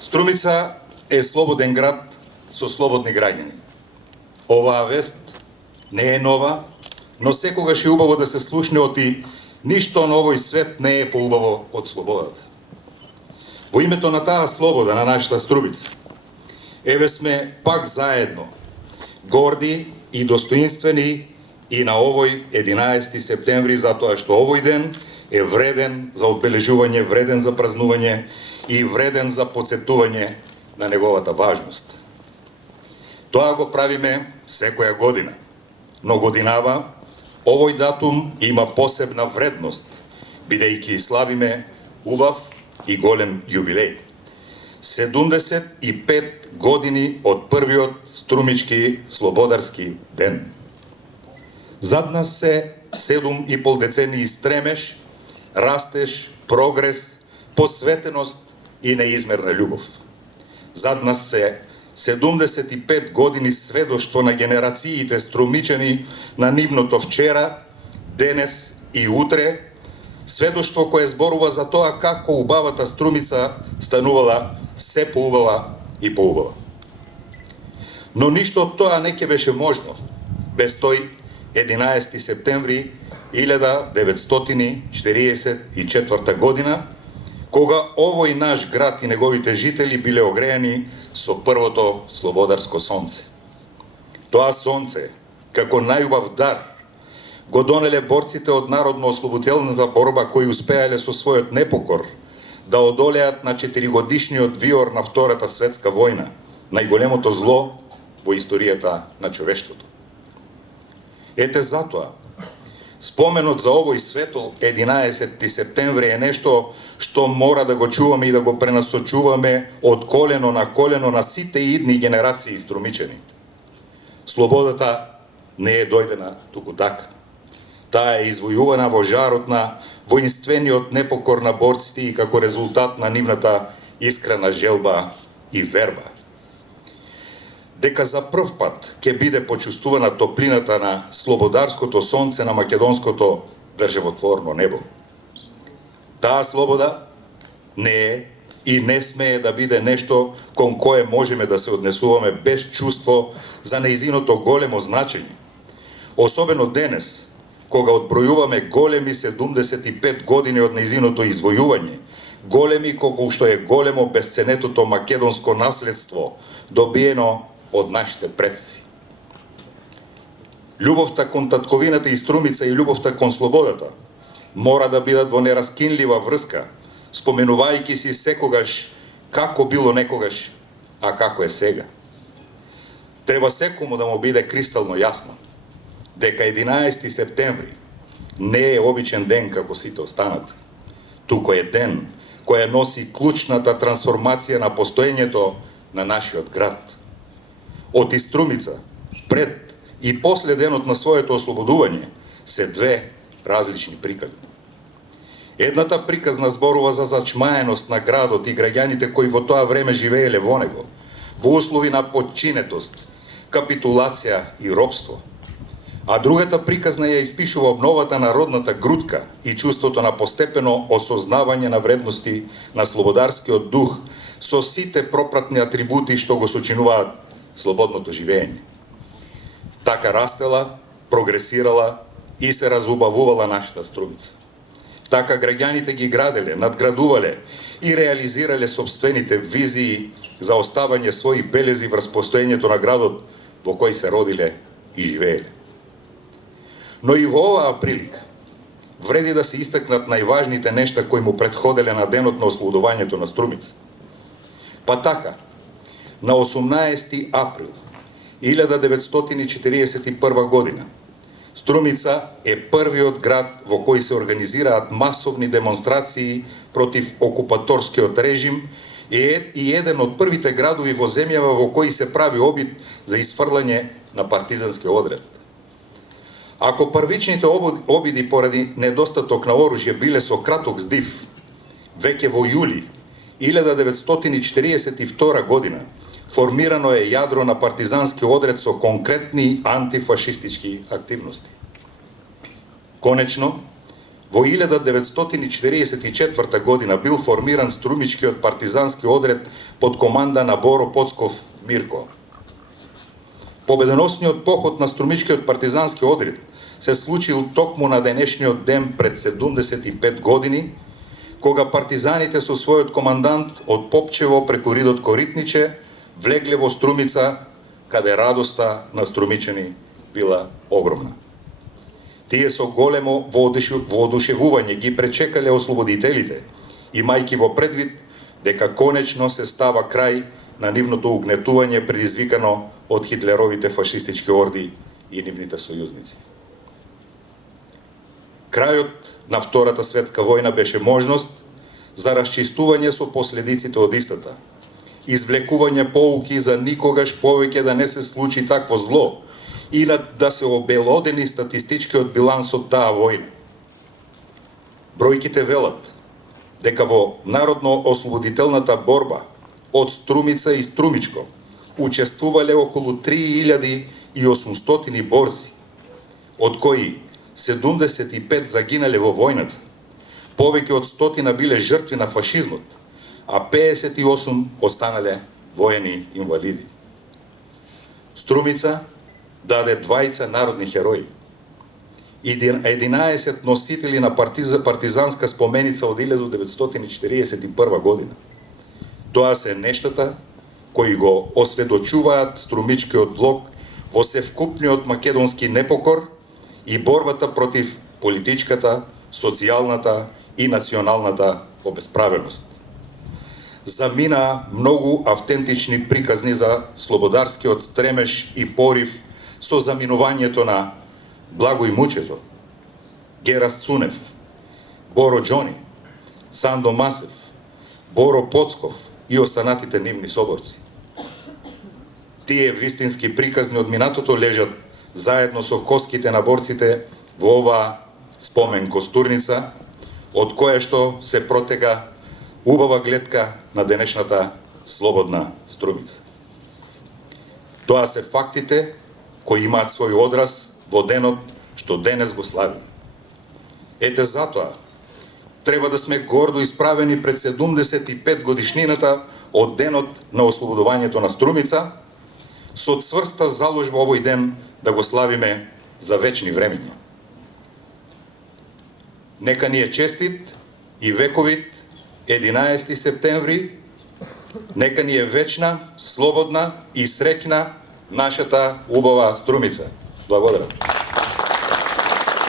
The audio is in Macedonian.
Струмица е слободен град со слободни граѓани. Оваа вест не е нова, но секогаш е убаво да се слушне оти ништо на овој свет не е поубаво од слободата. Во името на таа слобода на нашата Струмица, еве сме пак заедно, горди и достоинствени и на овој 11 септември, затоа што овој ден е вреден за одбележување, вреден за празнување и вреден за подсетување на неговата важност. Тоа го правиме секоја година, но годинава овој датум има посебна вредност, бидејќи славиме убав и голем јубилеј. 75 години од првиот струмички слободарски ден. Зад нас се 7,5 децении стремеш, растеж, прогрес, посветеност и неизмерна љубов. Зад нас се 75 години сведоштво на генерациите струмичани на нивното вчера, денес и утре, сведоштво кое зборува за тоа како убавата Струмица станувала се поубава и поубава. Но ништо од тоа не ќе беше можно без тој 11 септември 1944 година, кога овој наш град и неговите жители биле огреани со првото слободарско сонце. Тоа сонце, како најубав дар, го донеле борците од народно-ослободителната борба кои успеале со својот непокор да одолеат на 4-годишниот виор на Втората светска војна, најголемото зло во историјата на човештвото. Ете затоа, споменот за овој светол 11 септември е нешто што мора да го чуваме и да го пренасочуваме од колено на сите идни генерации струмичани. Слободата не е дојдена туку така. Таа е извојувана во жарот на воинствениот непокор на борците и како резултат на нивната искрена желба и верба. Дека за прв пат ќе биде почувствувана топлината на слободарското сонце на македонското државотворно небо. Таа слобода не е и не смее да биде нешто кон кое можеме да се однесуваме без чувство за нејзиното големо значење. Особено денес, кога одбројуваме големи 75 години од нејзиното извојување, големи колку што е големо бесценетото македонско наследство, добиено од нашите предци. Љубовта кон татковината и Струмица и љубовта кон слободата мора да бидат во нераскинлива врска, споменувајќи си секогаш како било некогаш, а како е сега. Треба секому да му биде кристално јасно дека 11 септември не е обичен ден како сите останати, туку е ден која носи клучната трансформација на постоењето на нашиот град. Од Струмица, пред и после денот на своето ослободување, се две различни приказни. Едната приказна зборува за зачмаеност на градот и граѓаните кои во тоа време живееле во него, во услови на подчинетост, капитулација и робство. А другата приказна ја испишува обновата на родната грудка и чувството на постепено осознавање на вредности на слободарскиот дух со сите пропратни атрибути што го сочинуваат слободното живење. Така растела, прогресирала и се разубавувала нашата Струмица. Така граѓаните ги граделе, надградувале и реализирале собствените визии за оставање своји белези врз постоењето на градот во кој се родиле и живееле. Но и во оваа прилика вреди да се истакнат најважните нешта кои му претходеле на денот на ослободувањето на Струмица. Па така, на 18 април 1941 година, Струмица е првиот град во кој се организираат масовни демонстрации против окупаторскиот режим и еден од првите градови во земјава во кој се прави обид за изфрлање на партизански одред. Ако првичните обиди поради недостаток на оружје биле со краток здив, веќе во јули 1942 година формирано е јадро на партизански одред со конкретни антифашистички активности. Конечно, Во 1944 година бил формиран струмичкиот партизански одред под команда на Боро Поцков Мирко. Победоносниот поход на струмичкиот партизански одред се случил токму на денешниот ден пред 75 години, кога партизаните со својот командант од Попчево преку ридот Коритниче влегле во Струмица, каде радоста на струмичани била огромна. Тие со големо воодушевување ги пречекале ослободителите, имајќи во предвид дека конечно се става крај на нивното угнетување предизвикано од хитлеровите фашистички орди и нивните сојузници. Крајот на Втората светска војна беше можност за расчистување со последиците од истата, извлекување поуки за никогаш повеќе да не се случи такво зло и да се обелодени статистичкиот биланс од таа војна. Бројките велат дека во народно-ослободителната борба од Струмица и Струмичко учествувале околу 3800 борци, од кои 75 загинале во војната, повеќе од 100 биле жртви на фашизмот, а 58 останале воени инвалиди. Струмица даде 20 народни херои, 11 носители на партизанска споменица од 1941 година. Тоа се нештата кои го осведочуваат струмичкиот влог во севкупниот македонски непокор и борбата против политичката, социјалната и националната обесправеност. Замина многу автентични приказни за слободарскиот стремеж и порив со заминувањето на Благој Мучето, Герас Цунев, Боро Џони, Сандо Масев, Боро Поцков и останатите нивни соборци. Тие вистински приказни од минатото лежат заедно со коските на борците во оваа спомен костурница, од која што се протега убава гледка на денешната слободна Струмица. Тоа се фактите кои имаат свој одраз во денот што денес го славиме. Ете затоа треба да сме гордо исправени пред 75 годишнината од денот на ослободувањето на Струмица, со цврста заложба овој ден да го славиме за вечни времиња. Нека ни е честит и вековит 11 септември, нека ни е вечна, слободна и среќна нашата убава Струмица. Благодарам.